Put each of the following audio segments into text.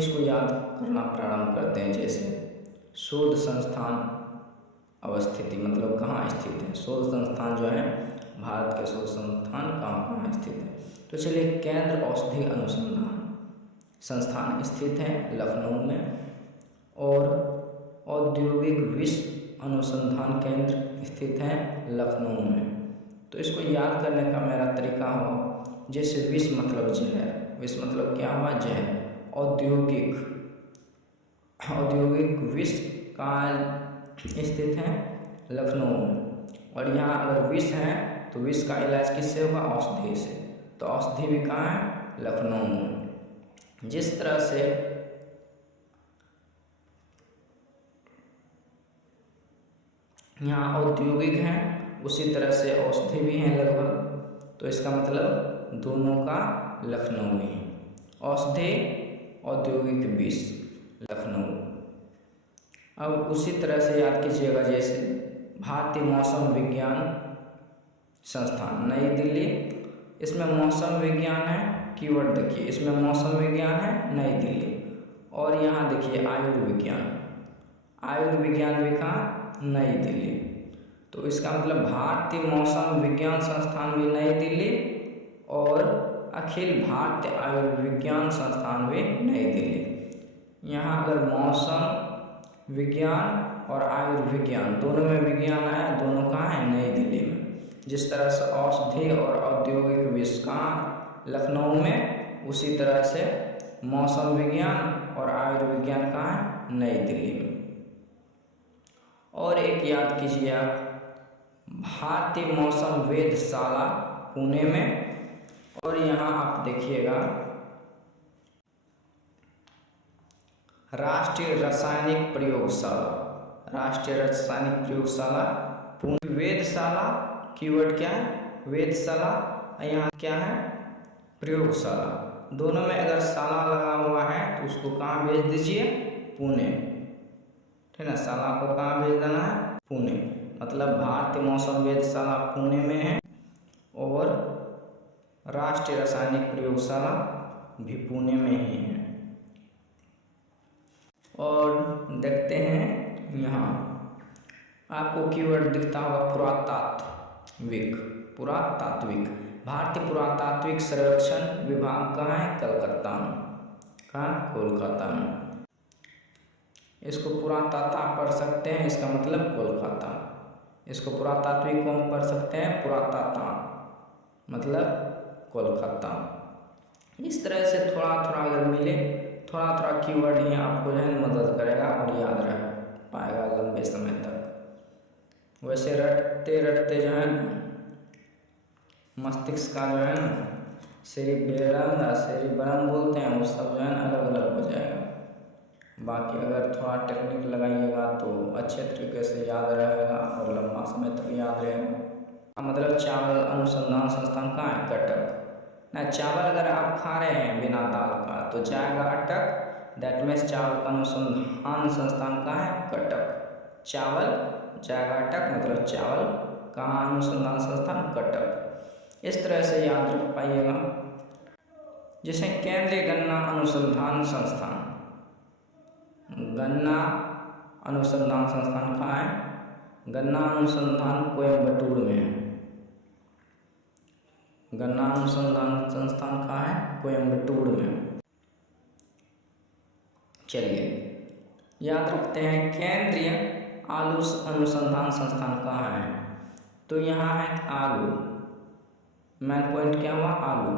इसको याद करना प्रारंभ करते हैं। जैसे शोध संस्थान अवस्थिति, मतलब कहाँ स्थित है। शोध संस्थान जो है, भारत के शोध संस्थान कहाँ कहाँ स्थित है। तो चलिए, केंद्र औषधि अनुसंधान संस्थान स्थित है लखनऊ में, और औद्योगिक विश्व अनुसंधान केंद्र स्थित है लखनऊ में। तो इसको याद करने का मेरा तरीका हो, जैसे विश्व मतलब जहर, विश्व मतलब क्या हुआ, जहर। औद्योगिक विश्व कहाँ स्थित है, लखनऊ में। और यहाँ अगर विष है तो विष का इलाज किससे होगा, औषधि से। तो औषधि भी कहाँ है, लखनऊ में। जिस तरह से यहाँ औद्योगिक है, उसी तरह से औषधि भी हैं लगभग। तो इसका मतलब दोनों का लखनऊ में है। औषधि, औद्योगिक विष, लखनऊ। अब उसी तरह से याद कीजिएगा, जैसे भारतीय मौसम विज्ञान संस्थान नई दिल्ली, इसमें मौसम विज्ञान है, कीवर्ड देखिए, इसमें मौसम विज्ञान है नई दिल्ली। और यहाँ देखिए आयुर्विज्ञान, आयुर्विज्ञान भी कहाँ, नई दिल्ली। तो इसका मतलब भारतीय मौसम विज्ञान संस्थान भी नई दिल्ली, और अखिल भारतीय आयुर्विज्ञान संस्थान भी नई दिल्ली। यहाँ अगर मौसम विज्ञान और आयुर्विज्ञान दोनों में विज्ञान है, दोनों कहाँ है, नई दिल्ली में। जिस तरह से औषधि और औद्योगिक विश्व कहाँ, लखनऊ में, उसी तरह से मौसम विज्ञान और आयुर्विज्ञान कहाँ है, नई दिल्ली में। और एक याद कीजिए आप, भारतीय मौसम वेधशाला पुणे में, और यहाँ आप देखिएगा राष्ट्रीय रासायनिक प्रयोगशाला, राष्ट्रीय रासायनिक प्रयोगशाला पुणे। वेधशाला कीवर्ड क्या है, वेधशाला, यहाँ क्या है, प्रयोगशाला। दोनों में अगर शाला लगा हुआ है तो उसको कहाँ भेज दीजिए, पुणे, ठीक है ना। शाला को कहाँ भेज देना है, पुणे। मतलब भारतीय मौसम वेधशाला पुणे में है, और राष्ट्रीय रासायनिक प्रयोगशाला भी पुणे में ही है। और देखते हैं, यहाँ आपको कीवर्ड दिखता होगा पुरातात्विक, पुरातात्विक। भारतीय पुरातात्विक सर्वेक्षण विभाग कहाँ है, कलकत्ता में, कहाँ, कोलकाता में। इसको पुरातात्विक पढ़ सकते हैं, इसका मतलब कोलकाता। इसको पुरातात्विक को हम पढ़ सकते हैं, पुरातात्विक मतलब कोलकाता। इस तरह से थोड़ा थोड़ा अगर मिले, थोड़ा थोड़ा कीवर्ड ही आपको जो है मदद करेगा और याद रह पाएगा लंबे समय तक। वैसे रटते रटते जो है मस्तिष्क का जो है ना, सेरिबेलम या सेरिबरम बोलते हैं, वो सब जो है अलग अलग हो जाएगा। बाकी अगर थोड़ा टेक्निक लगाइएगा तो अच्छे तरीके से याद रहेगा और लंबा समय तक याद रहेगा। मतलब चावल अनुसंधान संस्थान कहाँ है, कटक ना। चावल अगर आप खा रहे हैं बिना दाल का तो जाएगा अटक, दैट मीन्स चावल का अनुसंधान संस्थान कहाँ है, कटक। चावल जाएगा अटक, मतलब चावल कहाँ, अनुसंधान संस्थान कटक। इस तरह से याद रख पाइएगा। जैसे केंद्रीय गन्ना अनुसंधान संस्थान, गन्ना अनुसंधान संस्थान कहाँ है, गन्ना अनुसंधान कोयम्बटूर में है। गन्ना अनुसंधान संस्थान कहाँ है, कोयम्बटूर में। चलिए याद रखते हैं, केंद्रीय आलू अनुसंधान संस्थान कहाँ है, तो यहाँ है आलू। मेन पॉइंट क्या हुआ, आलू।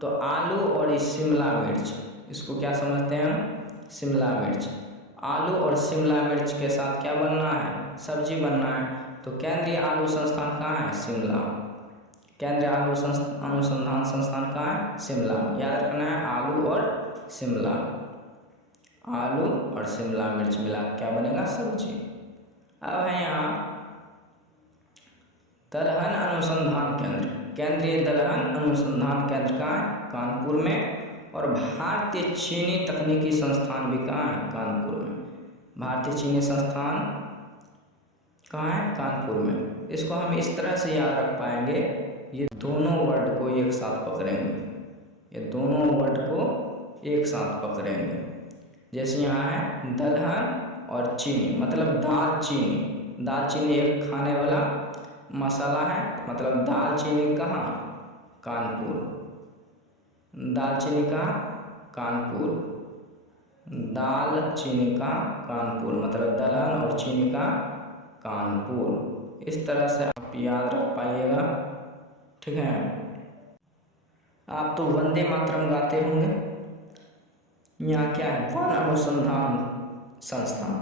तो आलू और इस शिमला मिर्च, इसको क्या समझते हैं हम, शिमला मिर्च। आलू और शिमला मिर्च के साथ क्या बनना है, सब्जी बनना है। तो केंद्रीय आलू संस्थान कहाँ है, शिमला। केंद्रीय आलू अनुसंधान संस्थान कहाँ है, शिमला। याद रखना है, आलू और शिमला, आलू और शिमला मिर्च मिला क्या बनेगा, सब्जी। अब है यहाँ दलहन अनुसंधान केंद्र, केंद्रीय दलहन अनुसंधान केंद्र कहाँ है, कानपुर में। और भारतीय चीनी तकनीकी संस्थान भी कहाँ है, कानपुर में। भारतीय चीनी संस्थान कहाँ है, कानपुर में। इसको हम इस तरह से याद रख पाएंगे, ये दोनों वर्ड को एक साथ पकड़ेंगे, ये दोनों वर्ड को एक साथ पकड़ेंगे। जैसे यहाँ है दलहन और चीनी, मतलब दालचीनी। दालचीनी एक खाने वाला मसाला है, मतलब दालचीनी कहाँ, कानपुर। दालचीनी का कानपुर, दालचीनी का कानपुर, मतलब दलहन और चीनी का कानपुर। इस तरह से आप याद रख पाइएगा, ठीक है। आप तो वंदे मातरम गाते होंगे। यहाँ क्या है, वन अनुसंधान संस्थान,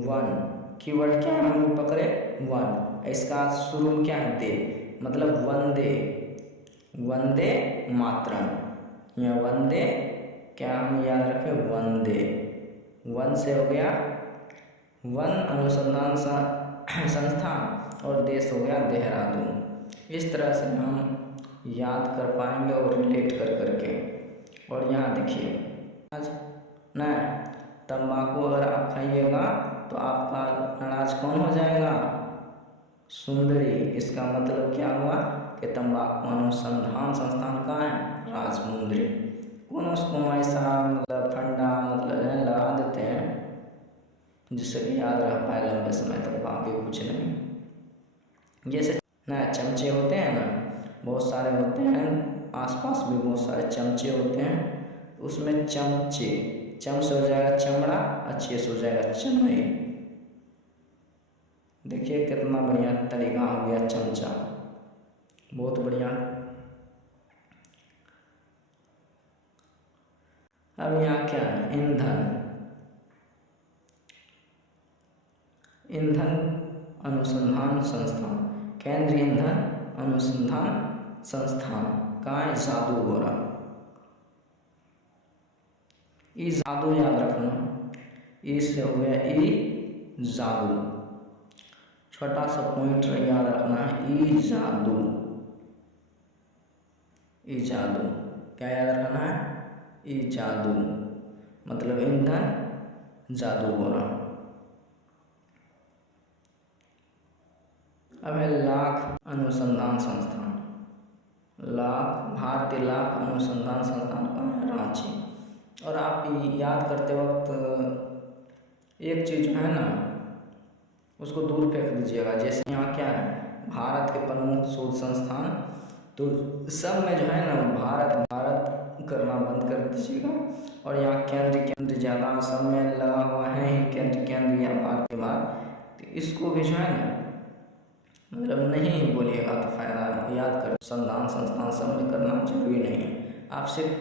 वन कीवर्ड क्या है हम लोग पकड़े, वन। इसका शुरू क्या है, दे, मतलब वंदे, वंदे मातरम। यहाँ वंदे क्या हम याद रखें, वंदे, वन से हो गया वन अनुसंधान संस्थान और देश हो गया देहरादून। इस तरह से हम याद कर पाएंगे और रिलेट कर करके। और यहाँ देखिए आज ना, तंबाकू अगर आप खाइएगा तो आपका अनाज कौन हो जाएगा, सुंदरी। इसका मतलब क्या हुआ कि तंबाकू अनुसंधान संस्थान कहाँ है, राजमुंदरी। कौन उसको ऐसा मतलब ठंडा मतलब लगा देते हैं जिससे कि याद रह पाए लंबे समय तक, बाकी कुछ नहीं। जैसे ना चमचे होते हैं ना, बहुत सारे होते हैं, आसपास भी बहुत सारे चमचे होते हैं, उसमें चमचे, चम से हो जाएगा चमड़ा, अच्छे से हो जाएगा चमड़े। देखिए कितना बढ़िया तरीका हो गया चमचा, बहुत बढ़िया। अब यहाँ क्या है, ईंधन, ईंधन अनुसंधान संस्थान, केंद्रीय ईंधन अनुसंधान संस्थान कहाँ है, जादूगोड़ा। ई जादू याद रखना, ई से हो गया ई जादू, छोटा सा पॉइंट याद रखना है, ई जादू, ई जादू क्या याद रखना है, ई जादू, मतलब ईंधन जादूगोड़ा। अब है लाख अनुसंधान संस्थान, लाख, भारतीय लाख अनुसंधान संस्थान का है रांची। और आप याद करते वक्त एक चीज़ जो है ना उसको दूर फेंक दीजिएगा। जैसे यहाँ क्या है, भारत के प्रमुख शोध संस्थान, तो सब में जो है ना भारत भारत करना बंद कर दीजिएगा। और यहाँ केंद्र केंद्र ज़्यादा सब में लगा हुआ है ही, केंद्र केंद्र या भारत के बाद, तो इसको भी जो है ना मतलब नहीं बोलिएगा तो फायदा, याद कर। संधान संस्थान सब में करना जरूरी नहीं है। आप सिर्फ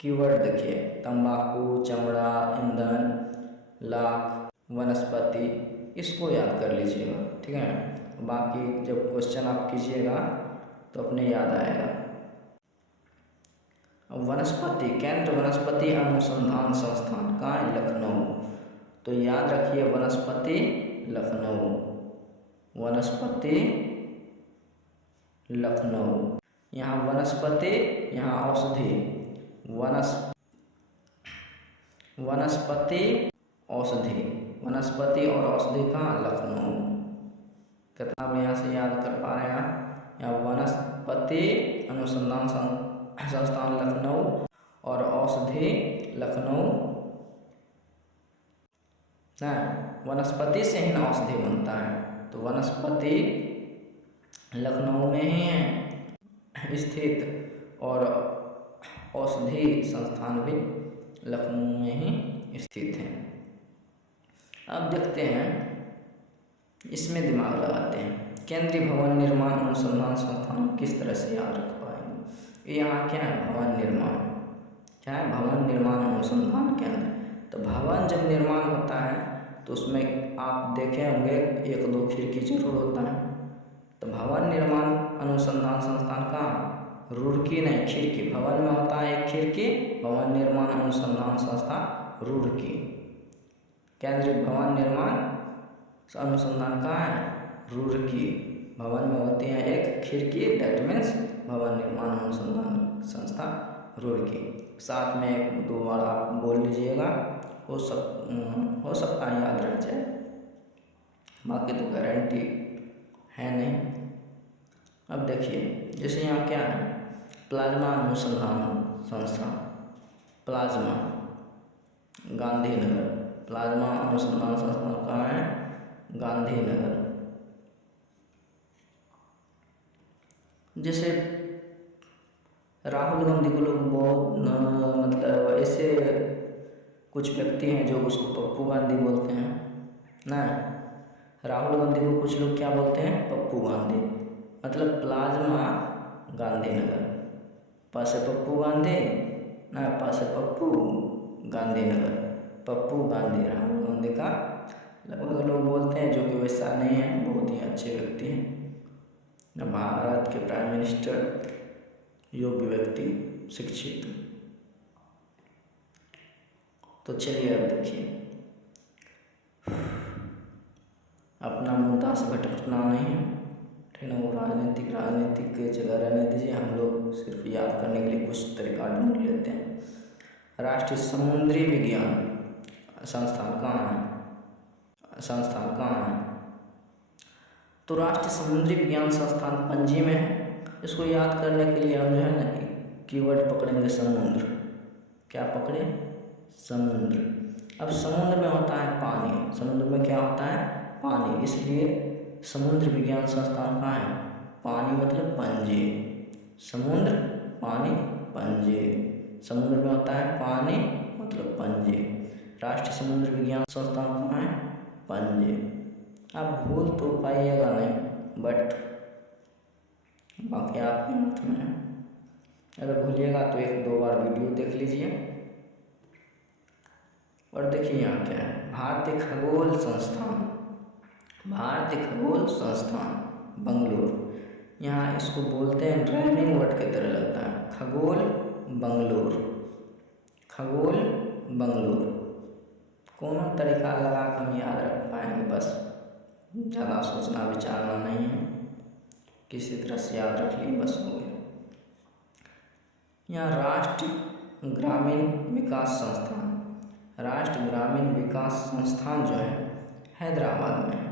कीवर्ड देखिए, तंबाकू, चमड़ा, ईंधन, लाख, वनस्पति, इसको याद कर लीजिएगा, ठीक है। बाकी जब क्वेश्चन आप कीजिएगा तो अपने याद आएगा। वनस्पति, केंद्र वनस्पति अनुसंधान संस्थान कहाँ है, लखनऊ। तो याद रखिए वनस्पति लखनऊ, वनस्पति लखनऊ। यहाँ वनस्पति, यहाँ औषधि, वनस्पति औषधि, वनस्पति और औषधि कहाँ, लखनऊ। कितना बढ़िया से याद कर पा रहे हैं आप। यहाँ वनस्पति अनुसंधान संस्थान लखनऊ और औषधि लखनऊ ना, वनस्पति से ही औषधि बनता है, तो वनस्पति लखनऊ में ही है स्थित और औषधि संस्थान भी लखनऊ में ही स्थित है। अब देखते हैं, इसमें दिमाग लगाते हैं, केंद्रीय भवन निर्माण अनुसंधान संस्थान किस तरह से याद रख पाएंगे। यहाँ क्या है, भवन निर्माण, क्या है, भवन निर्माण अनुसंधान केंद्र। तो भवन जब निर्माण होता है तो उसमें आप देखे होंगे एक दो खिड़की जरूर होता है। तो भवन निर्माण अनुसंधान संस्थान का रुड़की नहीं, खिड़की, भवन में होता है एक खिड़की, भवन निर्माण अनुसंधान संस्थान रुड़की। केंद्रीय भवन निर्माण अनुसंधान का है रुड़की, भवन में होती है एक खिड़की, दैट मीन्स भवन निर्माण अनुसंधान संस्था रुड़की। साथ में एक दो बार आप बोल लीजिएगा, हो सकता है याद रह जाए, बाकी तो गारंटी है नहीं। अब देखिए, जैसे यहाँ क्या है, प्लाज्मा अनुसंधान संस्था, प्लाज्मा गांधीनगर। प्लाज्मा अनुसंधान संस्थान कहाँ है? गांधीनगर। जैसे राहुल गांधी को लोग बहुत मतलब ऐसे कुछ व्यक्ति हैं जो उसको पप्पू गांधी बोलते हैं ना। राहुल गांधी को कुछ लोग क्या बोलते हैं? पप्पू गांधी। मतलब प्लाज्मा गांधीनगर, प से पप्पू गांधी ना, प से पप्पू गांधीनगर, पप्पू गांधी राहुल गांधी का लगभग लोग बोलते हैं, जो कि वैसा नहीं है, बहुत ही अच्छे व्यक्ति हैं, भारत के प्राइम मिनिस्टर, योग्य व्यक्ति, शिक्षित। तो चलिए अब देखिए, अपना मुद्दा से भटकना नहीं है, ठीक है ना। वो राजनीतिक के जगह रहने दीजिए, हम लोग सिर्फ याद करने के लिए कुछ तरीका ढूंढ लेते हैं। राष्ट्रीय समुद्री विज्ञान संस्थान कहाँ है? तो राष्ट्रीय समुद्री विज्ञान संस्थान पणजी में है। इसको याद करने के लिए हम जो है ना कीवर्ड पकड़ेंगे समुद्र। क्या पकड़े? समुद्र। अब समुद्र में होता है पानी, समुद्र में क्या होता है? पानी, इसलिए समुद्र विज्ञान संस्थान कहाँ है? पानी मतलब पणजी। समुद्र, पानी, पणजी। समुद्र में होता है पानी मतलब पणजी। राष्ट्रीय समुद्र विज्ञान संस्थान कहाँ है? पणजी। आप भूल तो पाइएगा नहीं, बट बाकी आपके हाथ में है। अगर भूलिएगा तो 1-2 बार वीडियो देख लीजिए। और देखिए यहाँ क्या है, भारतीय खगोल संस्थान बंगलुरु। यहाँ इसको बोलते हैं, ड्राइविंग वर्ड की तरह लगता है, खगोल बंगलुरु। कोनो तरीका लगा कर हम याद रख पाएंगे, बस ज़्यादा सोचना विचारना नहीं है, किसी तरह से याद रख लिए बस हो गया। यहाँ राष्ट्रीय ग्रामीण विकास संस्थान जो है हैदराबाद में है।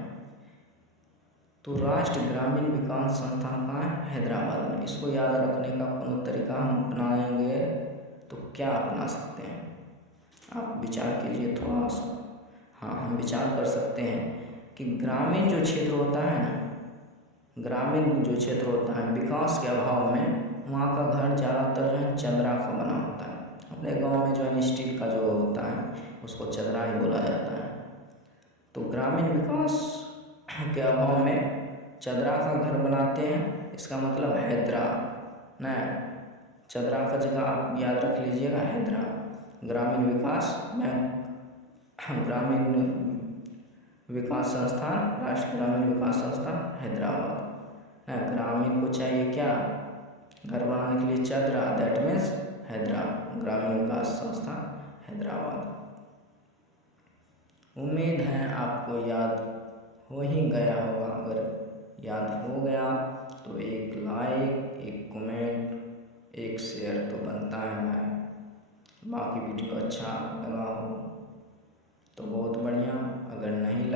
तो राष्ट्रीय ग्रामीण विकास संस्थान कहाँ है? हैदराबाद में। इसको याद रखने का कोनो तरीका हम अपनाएंगे तो क्या अपना सकते हैं? आप विचार कीजिए थोड़ा सा। हाँ, हम विचार कर सकते हैं कि ग्रामीण जो क्षेत्र होता है ना, विकास के अभाव में वहाँ का घर ज़्यादातर जो है चदरा का बना होता है। अपने गांव में जो है स्टील का जो होता है उसको चदरा ही बोला जाता है। तो ग्रामीण विकास के अभाव में चदरा का घर बनाते हैं, इसका मतलब हैदरा ना। चदरा का जगह आप याद रख लीजिएगा हैदरा। ग्रामीण विकास संस्थान, राष्ट्रीय ग्रामीण विकास संस्थान हैदराबाद। ग्रामीण को चाहिए क्या? घर बनाने के लिए चदरा, दैट मीन्स हैदरा, ग्रामीण विकास संस्थान हैदराबाद। उम्मीद है आपको याद हो ही गया होगा। अगर याद हो गया तो एक लाइक, एक कमेंट, एक शेयर तो बनता है भाई। बाकी वीडियो अच्छा लगा हो तो बहुत बढ़िया, अगर नहीं